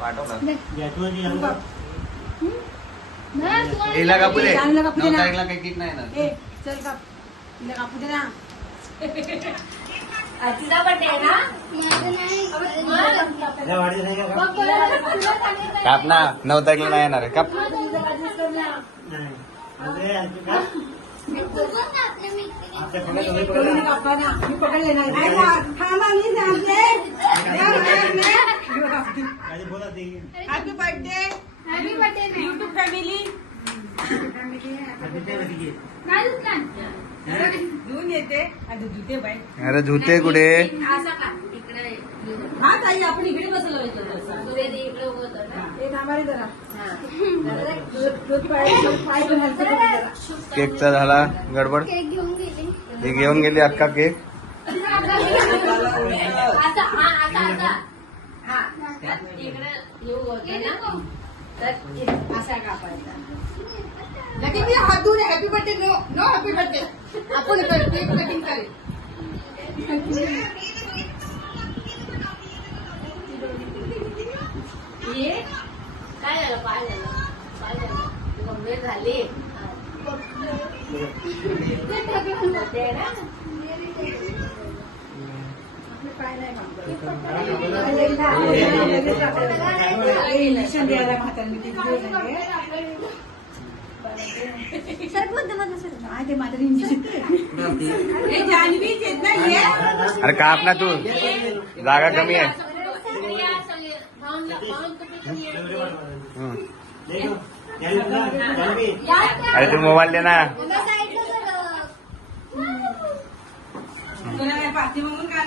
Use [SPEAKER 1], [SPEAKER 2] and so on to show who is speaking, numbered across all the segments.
[SPEAKER 1] पाठवलं
[SPEAKER 2] हिला कापू दे.
[SPEAKER 3] कापू
[SPEAKER 2] नऊ
[SPEAKER 3] ना.
[SPEAKER 2] तारीखला काही किट नाही ना
[SPEAKER 3] ए चल काप. तिला कापू दे ना.
[SPEAKER 4] तिचा बर्थडे आहे ना?
[SPEAKER 2] काप ना. नऊ तारीखला नाही येणार. काप.
[SPEAKER 3] मी पकडले ना, happy birthday
[SPEAKER 4] happy birthday
[SPEAKER 3] YouTube family धुवून येते. धुते बाई.
[SPEAKER 2] अरे धुते कुठे?
[SPEAKER 3] हा ताई आपण इकडे बसलो
[SPEAKER 2] केकचा झाला गडबड? हे घेऊन गेली. अख्खा केक?
[SPEAKER 4] येऊ होतं ना तर असा कापायचा
[SPEAKER 3] लकी मी हात धुवून happy birthday no no happy birthday आपण केक कटिंग करेल
[SPEAKER 4] ये काय झालं पाय झालं पाय झालं गंभीर झाली आहे ना?
[SPEAKER 3] संध्याला म्हातारी किती दिवस झाले
[SPEAKER 2] अरे काप ना तू. जागा कमी आहे. अरे तू मोबाईल दे ना.
[SPEAKER 4] पाठी
[SPEAKER 3] म्हणून काय?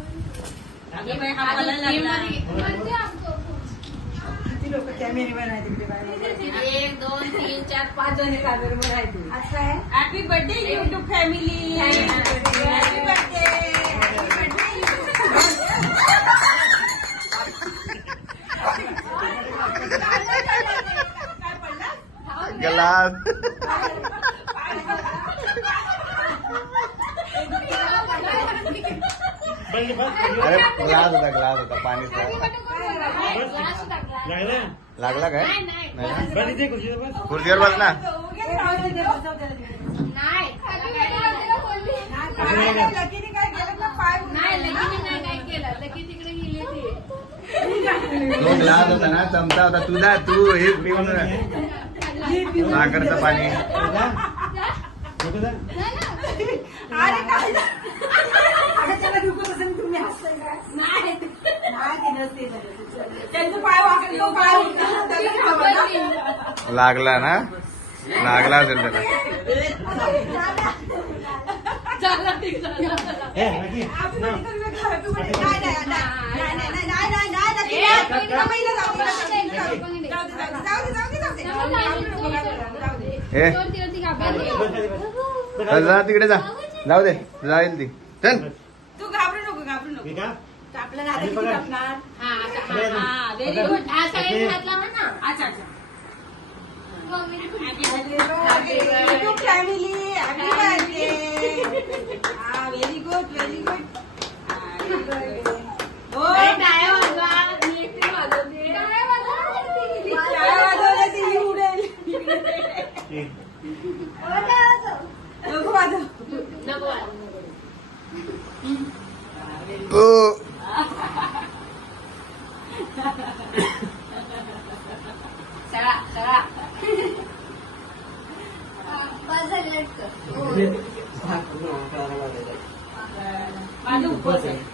[SPEAKER 3] किती लोक कॅमेरेमॅन आहे तिकडे बाहेर.
[SPEAKER 4] एक दोन तीन चार पाच जण
[SPEAKER 3] कॅमेरेमॅन आहे
[SPEAKER 4] असं आहे
[SPEAKER 3] happy birthday YouTube family happy birthday
[SPEAKER 2] glass अरे ग्लास होता ग्लास होता
[SPEAKER 4] पाणी
[SPEAKER 2] लागला. काय?
[SPEAKER 4] नाही
[SPEAKER 2] बस. ना.
[SPEAKER 4] तो
[SPEAKER 2] ग्लास होता ना चमचा होता. तुझा तू हे पिऊन साखरचं पाणी. लागला ना? लागला असेल त्याला. तिकडे जा. जाऊ दे जाईल ती. चल.
[SPEAKER 3] तू घाबरू नको घाबरू नको. आपल्याला आता किती कापणार
[SPEAKER 4] हा आता हा,
[SPEAKER 3] व्हेरी गुड
[SPEAKER 4] हा सगळे घातला हा ना
[SPEAKER 3] अच्छा अच्छा. फॅमिली हा व्हेरी गुड व्हेरी गुड हो
[SPEAKER 4] वाजवा. मी एकटी वाजवते.
[SPEAKER 3] काय वाजवलं ते उडेल नको वाजव
[SPEAKER 4] नको वाजवू.
[SPEAKER 2] ओ,
[SPEAKER 4] सगळा सगळा
[SPEAKER 3] माझे उपवास आहे